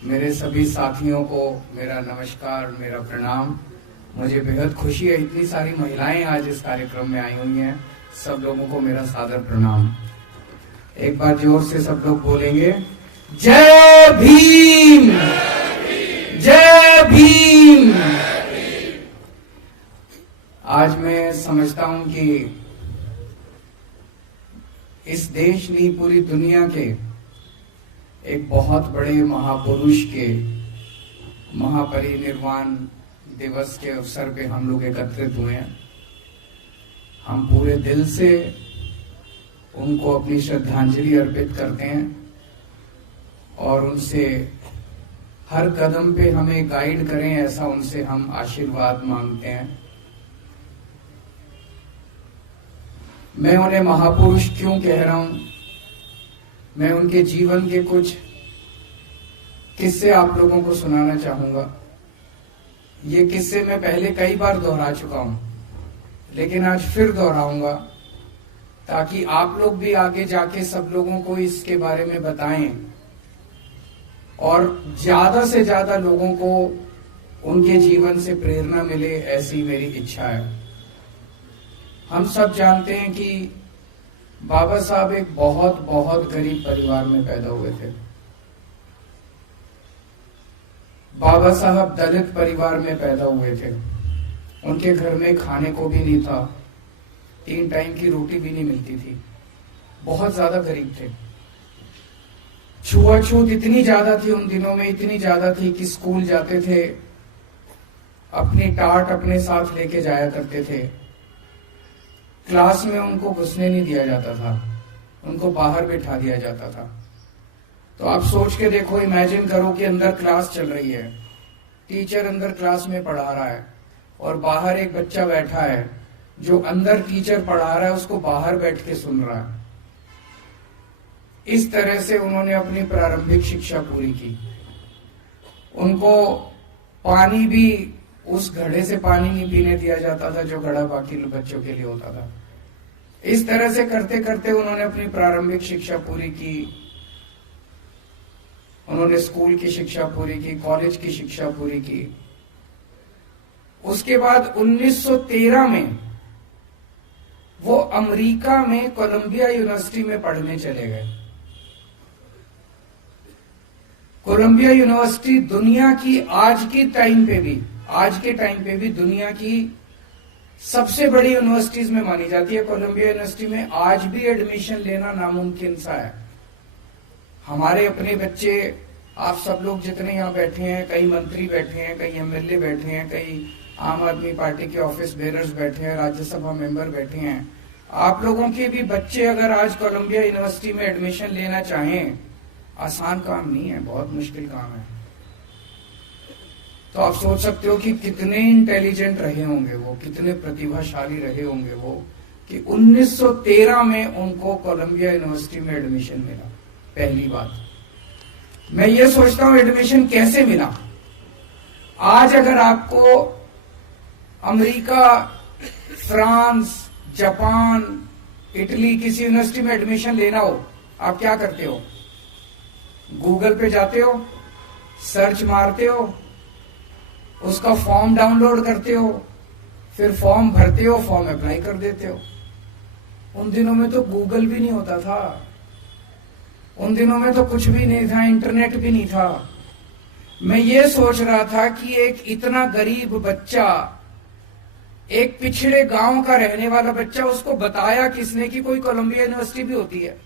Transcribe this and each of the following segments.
मेरे सभी साथियों को मेरा नमस्कार, मेरा प्रणाम। मुझे बेहद खुशी है, इतनी सारी महिलाएं आज इस कार्यक्रम में आई हुई हैं। सब लोगों को मेरा सादर प्रणाम। एक बार जोर से सब लोग बोलेंगे, जय भीम, जय भीम। आज मैं समझता हूं कि इस देश नहीं, पूरी दुनिया के एक बहुत बड़े महापुरुष के महापरिनिर्वाण दिवस के अवसर पे हम लोग एकत्रित हुए हैं। हम पूरे दिल से उनको अपनी श्रद्धांजलि अर्पित करते हैं और उनसे हर कदम पे हमें गाइड करें, ऐसा उनसे हम आशीर्वाद मांगते हैं। मैं उन्हें महापुरुष क्यों कह रहा हूं? मैं उनके जीवन के कुछ किस्से आप लोगों को सुनाना चाहूंगा। ये किस्से मैं पहले कई बार दोहरा चुका हूं, लेकिन आज फिर दोहराऊंगा ताकि आप लोग भी आगे जाके सब लोगों को इसके बारे में बताएं और ज्यादा से ज्यादा लोगों को उनके जीवन से प्रेरणा मिले, ऐसी मेरी इच्छा है। हम सब जानते हैं कि बाबा साहब एक बहुत बहुत गरीब परिवार में पैदा हुए थे। बाबा साहब दलित परिवार में पैदा हुए थे। उनके घर में खाने को भी नहीं था, 3 टाइम की रोटी भी नहीं मिलती थी। बहुत ज्यादा गरीब थे। छुआछूत इतनी ज्यादा थी उन दिनों में, इतनी ज्यादा थी कि स्कूल जाते थे अपनी टाट अपने साथ लेके जाया करते थे। क्लास में उनको घुसने नहीं दिया जाता था, उनको बाहर बैठा दिया जाता था। तो आप सोच के देखो, इमेजिन करो कि अंदर क्लास चल रही है, टीचर अंदर क्लास में पढ़ा रहा है और बाहर एक बच्चा बैठा है जो अंदर टीचर पढ़ा रहा है उसको बाहर बैठ के सुन रहा है। इस तरह से उन्होंने अपनी प्रारंभिक शिक्षा पूरी की। उनको पानी भी उस घड़े से पानी नहीं पीने दिया जाता था जो घड़ा बाकी बच्चों के लिए होता था। इस तरह से करते करते उन्होंने अपनी प्रारंभिक शिक्षा पूरी की। उन्होंने स्कूल की शिक्षा पूरी की, कॉलेज की शिक्षा पूरी की। उसके बाद 1913 में वो अमेरिका में कोलंबिया यूनिवर्सिटी में पढ़ने चले गए। कोलंबिया यूनिवर्सिटी दुनिया की आज के टाइम पे भी दुनिया की सबसे बड़ी यूनिवर्सिटीज में मानी जाती है। कोलंबिया यूनिवर्सिटी में आज भी एडमिशन लेना नामुमकिन सा है। हमारे अपने बच्चे, आप सब लोग जितने यहाँ बैठे हैं, कई मंत्री बैठे हैं, कई एमएलए बैठे हैं, कई आम आदमी पार्टी के ऑफिस बेरर्स बैठे हैं, राज्यसभा मेंबर बैठे हैं। आप लोगों के भी बच्चे अगर आज कोलंबिया यूनिवर्सिटी में एडमिशन लेना चाहें, आसान काम नहीं है, बहुत मुश्किल काम है। तो आप सोच सकते हो कि कितने इंटेलिजेंट रहे होंगे वो, कितने प्रतिभाशाली रहे होंगे वो, कि 1913 में उनको कोलंबिया यूनिवर्सिटी में एडमिशन मिला। पहली बात मैं ये सोचता हूं, एडमिशन कैसे मिला? आज अगर आपको अमेरिका, फ्रांस, जापान, इटली किसी यूनिवर्सिटी में एडमिशन लेना हो, आप क्या करते हो? गूगल पे जाते हो, सर्च मारते हो, उसका फॉर्म डाउनलोड करते हो, फिर फॉर्म भरते हो, फॉर्म अप्लाई कर देते हो। उन दिनों में तो गूगल भी नहीं होता था, उन दिनों में तो कुछ भी नहीं था, इंटरनेट भी नहीं था। मैं ये सोच रहा था कि एक इतना गरीब बच्चा, एक पिछड़े गांव का रहने वाला बच्चा, उसको बताया किसने कि कोई कोलंबिया यूनिवर्सिटी भी होती है,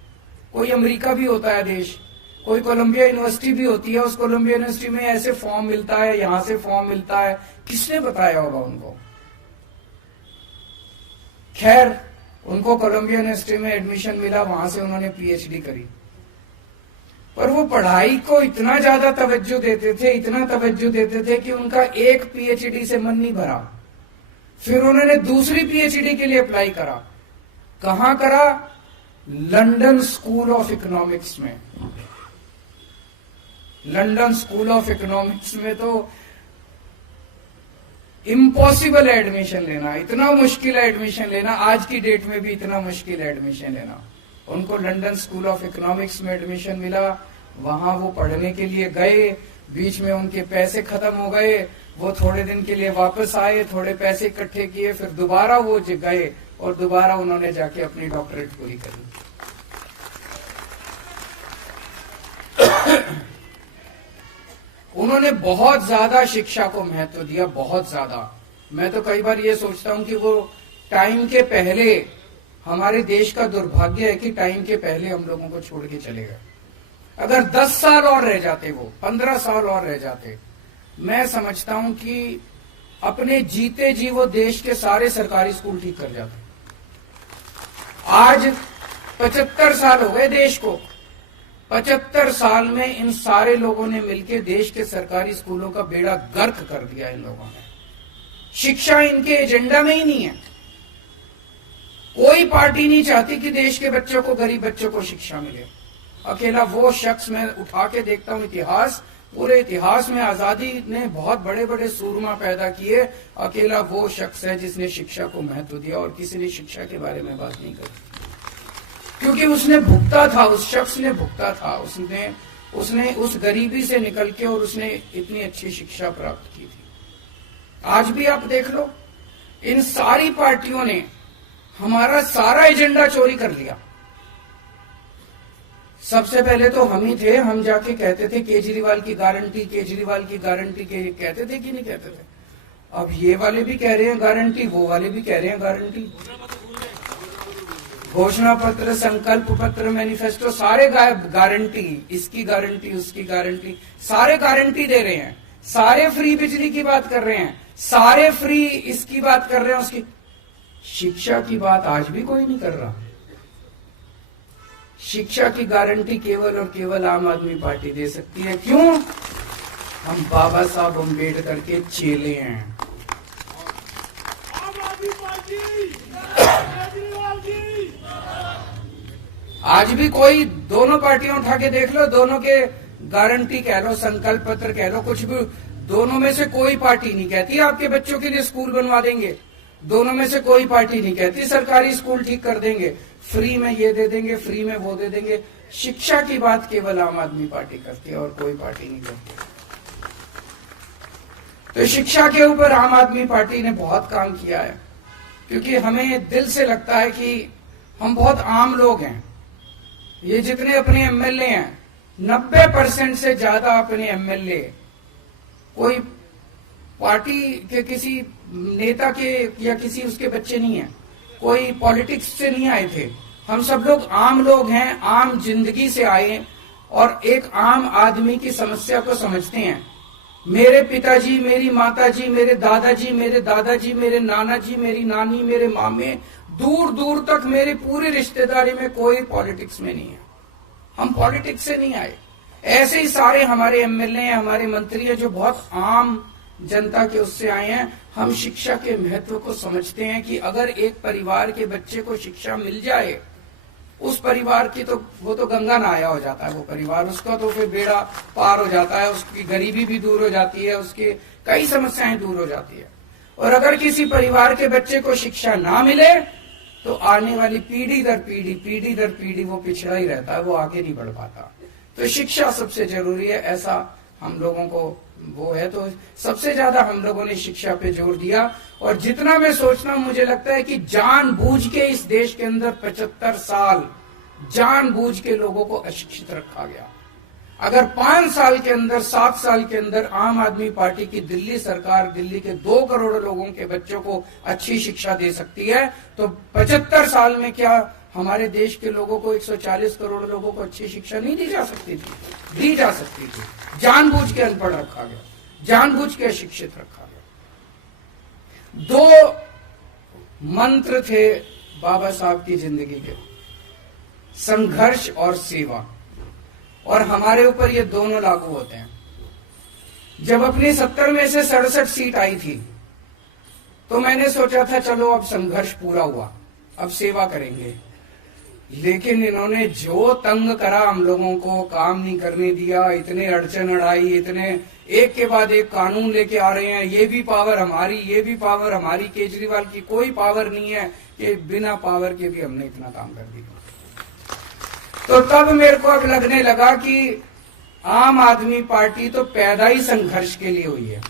कोई अमेरिका भी होता है देश, कोई कोलंबिया यूनिवर्सिटी भी होती है। उस कोलंबिया यूनिवर्सिटी में ऐसे फॉर्म मिलता है, यहां से फॉर्म मिलता है। किसने बताया होगा उनको? खैर, उनको कोलंबिया यूनिवर्सिटी में एडमिशन मिला, वहां से उन्होंने पीएचडी करी। पर वो पढ़ाई को इतना ज्यादा तवज्जो देते थे, इतना तवज्जो देते थे कि उनका एक पीएचडी से मन नहीं भरा। फिर उन्होंने दूसरी पीएचडी के लिए अप्लाई करा। कहां करा? लंदन स्कूल ऑफ इकोनॉमिक्स में। लंदन स्कूल ऑफ इकोनॉमिक्स में तो इम्पॉसिबल है एडमिशन लेना, इतना मुश्किल है एडमिशन लेना, आज की डेट में भी इतना मुश्किल है एडमिशन लेना। उनको लंदन स्कूल ऑफ इकोनॉमिक्स में एडमिशन मिला, वहां वो पढ़ने के लिए गए। बीच में उनके पैसे खत्म हो गए, वो थोड़े दिन के लिए वापस आए, थोड़े पैसे इकट्ठे किए, फिर दोबारा वो गए और दोबारा उन्होंने जाके अपनी डॉक्टरेट पूरी करी। उन्होंने बहुत ज्यादा शिक्षा को महत्व दिया, बहुत ज्यादा। मैं तो कई बार ये सोचता हूं कि वो टाइम के पहले, हमारे देश का दुर्भाग्य है कि टाइम के पहले हम लोगों को छोड़ के चले गए। अगर 10 साल और रह जाते, वो 15 साल और रह जाते, मैं समझता हूं कि अपने जीते जी वो देश के सारे सरकारी स्कूल ठीक कर जाते। आज 75 साल हो गए देश को, 75 साल में इन सारे लोगों ने मिलकर देश के सरकारी स्कूलों का बेड़ा गर्क कर दिया। इन लोगों ने, शिक्षा इनके एजेंडा में ही नहीं है। कोई पार्टी नहीं चाहती कि देश के बच्चों को, गरीब बच्चों को शिक्षा मिले। अकेला वो शख्स, मैं उठा के देखता हूं इतिहास, पूरे इतिहास में आजादी ने बहुत बड़े बड़े सूरमा पैदा किए, अकेला वो शख्स है जिसने शिक्षा को महत्व दिया, और किसी ने शिक्षा के बारे में बात नहीं करी, क्योंकि उसने भुगता था, उस शख्स ने भुगता था, उसने उस गरीबी से निकल के और उसने इतनी अच्छी शिक्षा प्राप्त की थी। आज भी आप देख लो, इन सारी पार्टियों ने हमारा सारा एजेंडा चोरी कर लिया। सबसे पहले तो हम ही थे, हम जाके कहते थे केजरीवाल की गारंटी, केजरीवाल की गारंटी, कहते थे कि नहीं कहते थे? अब ये वाले भी कह रहे हैं गारंटी, वो वाले भी कह रहे हैं गारंटी। घोषणा पत्र, संकल्प पत्र, मैनिफेस्टो, सारे गारंटी, इसकी गारंटी, उसकी गारंटी, सारे गारंटी दे रहे हैं। सारे फ्री बिजली की बात कर रहे हैं, सारे फ्री इसकी बात कर रहे हैं, उसकी। शिक्षा की बात आज भी कोई नहीं कर रहा। शिक्षा की गारंटी केवल और केवल आम आदमी पार्टी दे सकती है। क्यों? हम बाबा साहब अम्बेडकर के चेले हैं। आज भी कोई दोनों पार्टियां उठा के देख लो, दोनों के गारंटी कह लो, संकल्प पत्र कह लो, कुछ भी, दोनों में से कोई पार्टी नहीं कहती आपके बच्चों के लिए स्कूल बनवा देंगे। दोनों में से कोई पार्टी नहीं कहती सरकारी स्कूल ठीक कर देंगे, फ्री में ये दे देंगे, फ्री में वो दे देंगे। शिक्षा की बात केवल आम आदमी पार्टी करती है और कोई पार्टी नहीं करती। तो शिक्षा के ऊपर आम आदमी पार्टी ने बहुत काम किया है, क्योंकि हमें दिल से लगता है कि हम बहुत आम लोग हैं। ये जितने अपने एमएलए हैं, 90% से ज्यादा अपने एमएलए कोई पार्टी के किसी नेता के या किसी उसके बच्चे नहीं है, कोई पॉलिटिक्स से नहीं आए थे। हम सब लोग आम लोग हैं, आम जिंदगी से आए और एक आम आदमी की समस्या को समझते हैं। मेरे पिताजी, मेरी माताजी, मेरे दादाजी, मेरे दादाजी, मेरे नाना जी, मेरी नानी, मेरे मामे, दूर दूर तक मेरी पूरी रिश्तेदारी में कोई पॉलिटिक्स में नहीं है। हम पॉलिटिक्स से नहीं आए। ऐसे ही सारे हमारे एमएलए हैं, हमारे मंत्री हैं, जो बहुत आम जनता के उससे आए हैं। हम शिक्षा के महत्व को समझते हैं कि अगर एक परिवार के बच्चे को शिक्षा मिल जाए, उस परिवार की तो वो तो गंगा नहाया हो जाता है। वो परिवार, उसका तो फिर बेड़ा पार हो जाता है, उसकी गरीबी भी दूर हो जाती है, उसकी कई समस्याएं दूर हो जाती है। और अगर किसी परिवार के बच्चे को शिक्षा ना मिले तो आने वाली पीढ़ी दर पीढ़ी वो पिछड़ा ही रहता है, वो आगे नहीं बढ़ पाता। तो शिक्षा सबसे जरूरी है, ऐसा हम लोगों को वो है। तो सबसे ज्यादा हम लोगों ने शिक्षा पे जोर दिया। और जितना मैं सोचता हूं, मुझे लगता है कि जानबूझ के इस देश के अंदर 75 साल जानबूझ के लोगों को अशिक्षित रखा गया। अगर 5 साल के अंदर, 7 साल के अंदर आम आदमी पार्टी की दिल्ली सरकार दिल्ली के 2 करोड़ लोगों के बच्चों को अच्छी शिक्षा दे सकती है, तो 75 साल में क्या हमारे देश के लोगों को, 140 करोड़ लोगों को अच्छी शिक्षा नहीं दी जा सकती थी? दी जा सकती थी। जानबूझ के अनपढ़ रखा गया, जानबूझ के अशिक्षित रखा गया। 2 मंत्र थे बाबा साहब की जिंदगी के, संघर्ष और सेवा, और हमारे ऊपर ये दोनों लागू होते हैं। जब अपनी 70 में से 67 सीट आई थी, तो मैंने सोचा था चलो अब संघर्ष पूरा हुआ, अब सेवा करेंगे। लेकिन इन्होंने जो तंग करा हम लोगों को, काम नहीं करने दिया, इतने अड़चन अड़ाई, इतने एक के बाद एक कानून लेके आ रहे हैं, ये भी पावर हमारी, ये भी पावर हमारी। केजरीवाल की कोई पावर नहीं है कि बिना पावर के भी हमने इतना काम कर दिया। तो तब मेरे को अब लगने लगा कि आम आदमी पार्टी तो पैदा ही संघर्ष के लिए हुई है।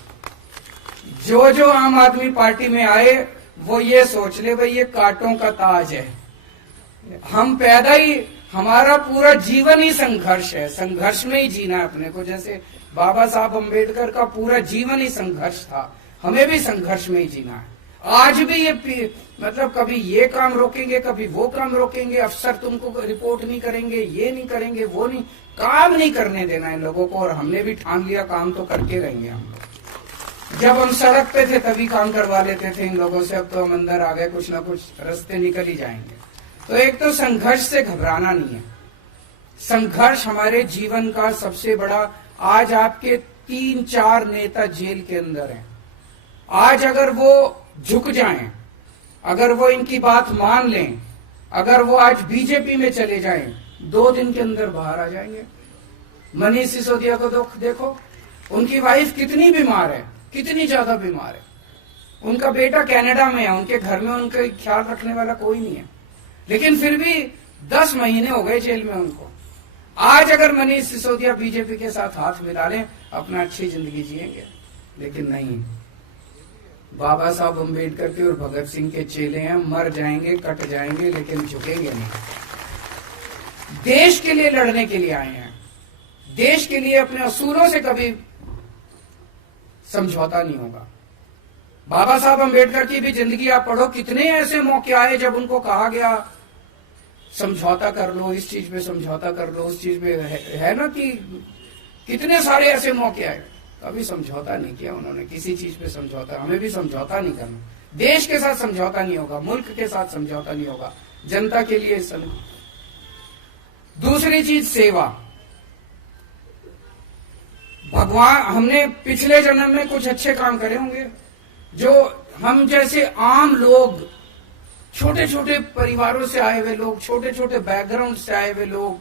जो जो आम आदमी पार्टी में आए वो ये सोच ले भाई ये कांटों का ताज है। हम पैदा ही, हमारा पूरा जीवन ही संघर्ष है, संघर्ष में ही जीना है अपने को। जैसे बाबा साहब अम्बेडकर का पूरा जीवन ही संघर्ष था, हमें भी संघर्ष में ही जीना है। आज भी ये मतलब कभी ये काम रोकेंगे, कभी वो काम रोकेंगे, अफसर तुमको रिपोर्ट नहीं करेंगे, ये नहीं करेंगे, वो नहीं, काम नहीं करने देना इन लोगों को। और हमने भी ठान लिया काम तो करके रहेंगे हम लोग। जब हम सड़क पे थे तभी काम करवा लेते थे इन लोगों से, अब तो हम अंदर आ गए, कुछ ना कुछ रास्ते निकल ही जाएंगे। तो एक तो संघर्ष से घबराना नहीं है। संघर्ष हमारे जीवन का सबसे बड़ा, आज आपके 3-4 नेता जेल के अंदर हैं। आज अगर वो झुक जाएं, अगर वो इनकी बात मान लें, अगर वो आज बीजेपी में चले जाएं, 2 दिन के अंदर बाहर आ जाएंगे। मनीष सिसोदिया को देखो, उनकी वाइफ कितनी बीमार है, कितनी ज्यादा बीमार है। उनका बेटा कनाडा में है, उनके घर में उनका ख्याल रखने वाला कोई नहीं है, लेकिन फिर भी 10 महीने हो गए जेल में उनको। आज अगर मनीष सिसोदिया बीजेपी के साथ हाथ मिला लें, अपना अच्छी जिंदगी जिएंगे, लेकिन नहीं। बाबा साहब अम्बेडकर के और भगत सिंह के चेले हैं, मर जाएंगे, कट जाएंगे, लेकिन झुकेंगे नहीं। देश के लिए लड़ने के लिए आए हैं, देश के लिए अपने असूलों से कभी समझौता नहीं होगा। बाबा साहब अम्बेडकर की भी जिंदगी आप पढ़ो, कितने ऐसे मौके आए जब उनको कहा गया समझौता कर लो, इस चीज में समझौता कर लो, उस चीज में है ना, कि कितने सारे ऐसे मौके आए, कभी समझौता नहीं किया उन्होंने किसी चीज पे समझौता। हमें भी समझौता नहीं करना, देश के साथ समझौता नहीं होगा, मुल्क के साथ समझौता नहीं होगा, जनता के लिए दूसरी चीज सेवा। भगवान, हमने पिछले जन्म में कुछ अच्छे काम करे होंगे, जो हम जैसे आम लोग, छोटे छोटे परिवारों से आए हुए लोग, छोटे छोटे बैकग्राउंड से आए हुए लोग,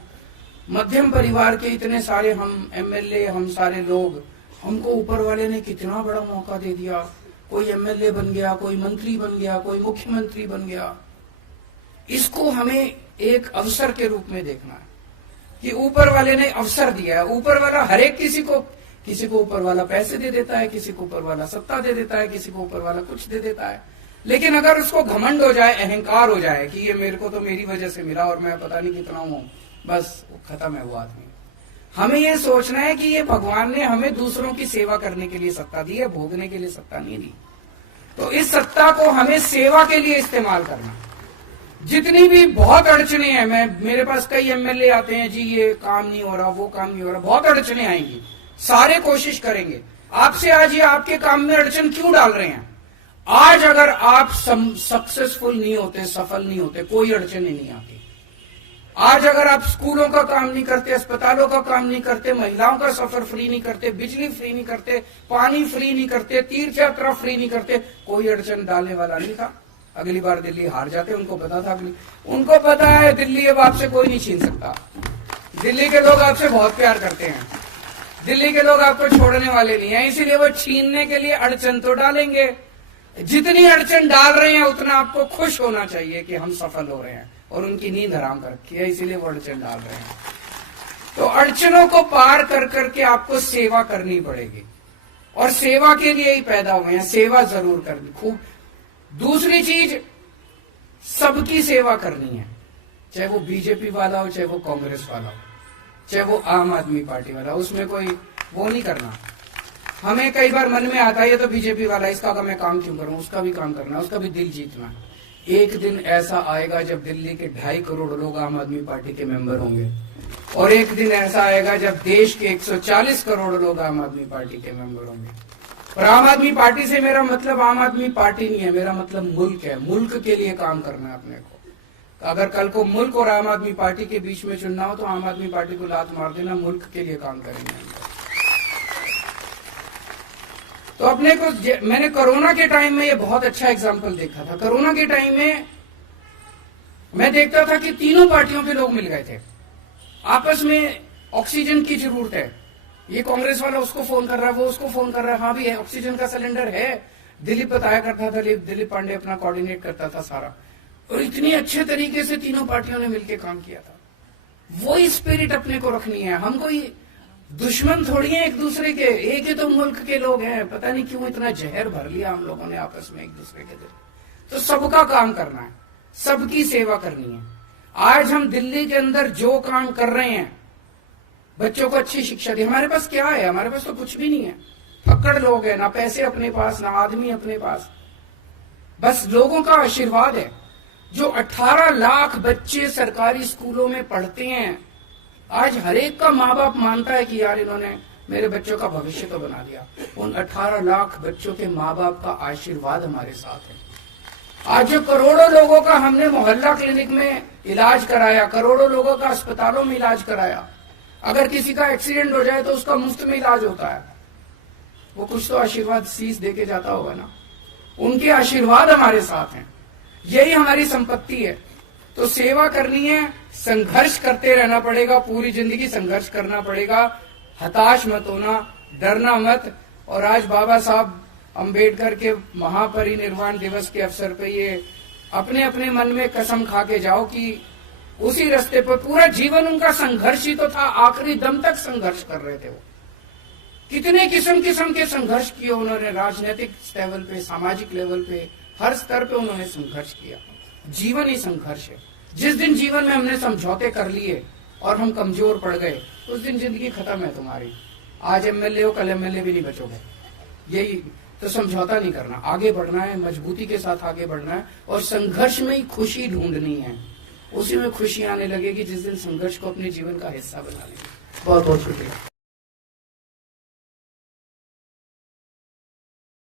मध्यम परिवार के इतने सारे हम एमएलए, हम सारे लोग, हमको ऊपर वाले ने कितना बड़ा मौका दे दिया। कोई एमएलए बन गया, कोई मंत्री बन गया, कोई मुख्यमंत्री बन गया। इसको हमें एक अवसर के रूप में देखना है कि ऊपर वाले ने अवसर दिया है। ऊपर वाला हर एक किसी को ऊपर वाला पैसे दे देता है, किसी को ऊपर वाला सत्ता दे देता है, किसी को ऊपर वाला कुछ दे देता है। लेकिन अगर उसको घमंड हो जाए, अहंकार हो जाए कि ये मेरे को तो मेरी वजह से मिला और मैं पता नहीं कितना हूं, बस खत्म है वो आदमी। हमें ये सोचना है कि ये भगवान ने हमें दूसरों की सेवा करने के लिए सत्ता दी है, भोगने के लिए सत्ता नहीं दी। तो इस सत्ता को हमें सेवा के लिए इस्तेमाल करना। जितनी भी बहुत अड़चने हैं, मेरे पास कई एमएलए आते हैं, जी ये काम नहीं हो रहा, वो काम नहीं हो रहा, बहुत अड़चने आएंगी, सारे कोशिश करेंगे। आपसे आज ये आपके काम में अड़चन क्यों डाल रहे हैं? आज अगर आप सक्सेसफुल नहीं होते, सफल नहीं होते, कोई अड़चन ही नहीं आती। आज अगर आप स्कूलों का काम नहीं करते, अस्पतालों का काम नहीं करते, महिलाओं का सफर फ्री नहीं करते, बिजली फ्री नहीं करते, पानी फ्री नहीं करते, तीर्थ यात्रा फ्री नहीं करते, कोई अड़चन डालने वाला नहीं था। अगली बार दिल्ली हार जाते, उनको पता था, उनको पता है दिल्ली अब आपसे कोई नहीं छीन सकता। दिल्ली के लोग आपसे बहुत प्यार करते हैं, दिल्ली के लोग आपको छोड़ने वाले नहीं है, इसीलिए वो छीनने के लिए अड़चन तो डालेंगे। जितनी अड़चन डाल रहे हैं उतना आपको खुश होना चाहिए कि हम सफल हो रहे हैं, और उनकी नींद हराम कर रखी है, इसीलिए वो अड़चन डाल रहे हैं। तो अड़चनों को पार कर करके आपको सेवा करनी पड़ेगी, और सेवा के लिए ही पैदा हुए हैं, सेवा जरूर करनी खूब। दूसरी चीज, सबकी सेवा करनी है, चाहे वो बीजेपी वाला हो, चाहे वो कांग्रेस वाला हो, चाहे वो आम आदमी पार्टी वाला, उसमें कोई वो नहीं करना। हमें कई बार मन में आता है ये तो बीजेपी वाला, इसका मैं काम क्यों करूं, उसका भी काम करना, उसका भी दिल जीतना। एक दिन ऐसा आएगा जब दिल्ली के 2.5 करोड़ लोग आम आदमी पार्टी के मेंबर होंगे, और एक दिन ऐसा आएगा जब देश के 140 करोड़ लोग आम आदमी पार्टी के मेंबर होंगे। और आम आदमी पार्टी से मेरा मतलब आम आदमी पार्टी नहीं है, मेरा मतलब मुल्क है। मुल्क के लिए काम करना है अपने को। अगर कल को मुल्क और आम आदमी पार्टी के बीच में चुनना हो तो आम आदमी पार्टी को लात मार देना, मुल्क के लिए काम करेंगे। तो अपने को, मैंने कोरोना के टाइम में ये बहुत अच्छा एग्जाम्पल देखा था। कोरोना के टाइम में मैं देखता था कि तीनों पार्टियों के लोग मिल गए थे, आपस में ऑक्सीजन की जरूरत है, ये कांग्रेस वाला उसको फोन कर रहा है, वो उसको फोन कर रहा है, हाँ भी है, ऑक्सीजन का सिलेंडर है। दिलीप बताया करता था, दिलीप पांडे अपना कोऑर्डिनेट करता था सारा, और इतनी अच्छे तरीके से तीनों पार्टियों ने मिलकर काम किया था। वो स्पिरिट अपने को रखनी है। हमको दुश्मन थोड़ी है एक दूसरे के, एक ही तो मुल्क के लोग हैं। पता नहीं क्यों इतना जहर भर लिया हम लोगों ने आपस में एक दूसरे के दिल। तो सबका काम करना है, सबकी सेवा करनी है। आज हम दिल्ली के अंदर जो काम कर रहे हैं, बच्चों को अच्छी शिक्षा दी, हमारे पास क्या है? हमारे पास तो कुछ भी नहीं है। अक्कड़ लोग हैं, ना पैसे अपने पास, ना आदमी अपने पास, बस लोगों का आशीर्वाद है। जो 18 लाख बच्चे सरकारी स्कूलों में पढ़ते हैं, आज हर एक का माँ बाप मानता है कि यार इन्होंने मेरे बच्चों का भविष्य तो बना दिया। उन 18 लाख बच्चों के माँ बाप का आशीर्वाद हमारे साथ है। आज जो करोड़ों लोगों का हमने मोहल्ला क्लिनिक में इलाज कराया, करोड़ों लोगों का अस्पतालों में इलाज कराया, अगर किसी का एक्सीडेंट हो जाए तो उसका मुफ्त में इलाज होता है। वो कुछ तो आशीर्वाद शीश देके जाता होगा ना। उनके आशीर्वाद हमारे साथ हैं, यही हमारी संपत्ति है। तो सेवा करनी है, संघर्ष करते रहना पड़ेगा, पूरी जिंदगी संघर्ष करना पड़ेगा। हताश मत होना, डरना मत। और आज बाबा साहब अंबेडकर के महापरिनिर्वाण दिवस के अवसर पे ये अपने अपने मन में कसम खा के जाओ कि उसी रास्ते पर पूरा जीवन उनका संघर्ष ही तो था। आखिरी दम तक संघर्ष कर रहे थे वो। कितने किस्म किस्म के संघर्ष किए उन्होंने, राजनीतिक लेवल पे, सामाजिक लेवल पे, हर स्तर पे उन्होंने संघर्ष किया। जीवन ही संघर्ष है। जिस दिन जीवन में हमने समझौते कर लिए और हम कमजोर पड़ गए, उस दिन जिंदगी खत्म है तुम्हारी। आज एमएलए हो, कल एमएलए भी नहीं बचोगे। यही तो, समझौता नहीं करना, आगे बढ़ना है, मजबूती के साथ आगे बढ़ना है। और संघर्ष में ही खुशी ढूंढनी है, उसी में खुशी आने लगेगी जिस दिन संघर्ष को अपने जीवन का हिस्सा बना लेंगे। बहुत बहुत शुक्रिया।